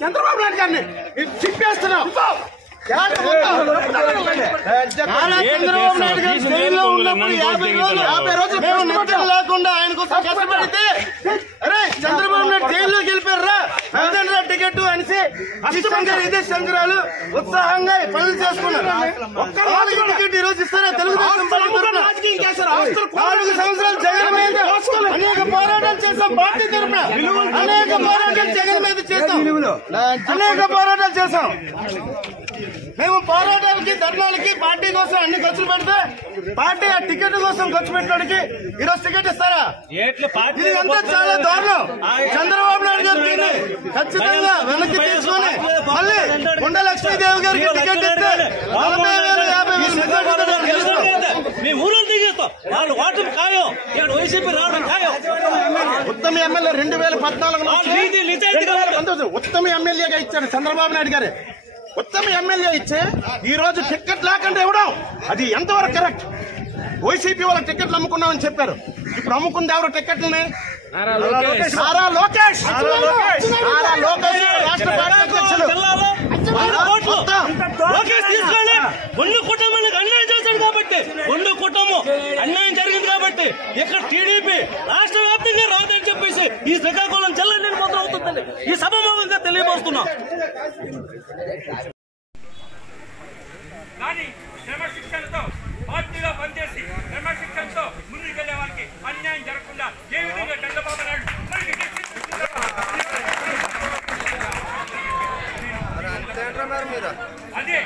చంద్రబాబు నాయుడు గారిని చింపేస్తున్నాం. చంద్రబాబు నాయుడు గారు జైల్లో ఉన్నప్పుడు 50 రోజులు మేము నిద్ర లేకుండా ఆయన కోసం కష్టపడితే అరే చంద్రబాబు నాయుడు జైల్లోకి వెళ్ళిపోయారా వెళ్తారా టికెట్ అనేసి ఇదే శంకరాలు ఉత్సాహంగా పనులు చేసుకున్నారు. ఒక్క టికెట్ ఈ రోజు ఇస్తారా? తెలుగుదేశం 4 సంవత్సరాలు జగన్ మీద అనేక పోరాటాలు చేస్తాం. పార్టీ తరఫున అనేక పోరాటాలు జగన్ మీద చేస్తాం. అనేక పోరాటాలు చేస్తాం. మేము పోరాటాలకి ధర్నాలకి పార్టీ కోసం అన్ని ఖర్చులు పెడితే పార్టీ ఆ టికెట్ కోసం ఖర్చు పెట్టడానికి ఈరోజు టికెట్ ఇస్తారా? ఇది అంతా చాలా దారుణం. చంద్రబాబు నాయుడు గారు ఖచ్చితంగా వెనక్కి తీసుకుని మళ్ళీ కొండ లక్ష్మీదేవి గారికి టికెట్ ఇస్తే 40,000-50,000 ఉత్తమ ఎమ్మెల్యే 2014 ఉత్తమ ఎమ్మెల్యేగా ఇచ్చాడు చంద్రబాబు నాయుడు గారు. ఉత్తమ ఎమ్మెల్యే ఇచ్చే ఈ రోజు టికెట్ లేకుండా ఇవ్వడం అది ఎంతవరకు కరెక్ట్? వైసీపీ వాళ్ళకి టికెట్లు అమ్ముకున్నామని చెప్పారు. ఇప్పుడు అమ్ముకుంది ఎవరు టికెట్లని? నారా లోకేష్ రాష్ట్ర పార్టీ అధ్యక్షులు. ఒండు కుటుంబానికి అన్యాయం చేశాడు కాబట్టి, ఒండు కుటుంబం అన్యాయం జరిగింది కాబట్టి ఇక్కడ టీడీపీ రాష్ట్ర వ్యాప్తంగా రాదని చెప్పేసి ఈ శ్రీకాకుళం జిల్లా నేను మొదలవుతుందని ఈ సభాముఖంగా తెలియబోస్తున్నాం. కానీ క్రమశిక్షణతో పార్టీలో పనిచేసి క్రమశిక్షణతో ముందుకెళ్లే వారికి అన్యాయం జరగకుండా ఏ విధంగా చంద్రబాబు నాయుడు అదే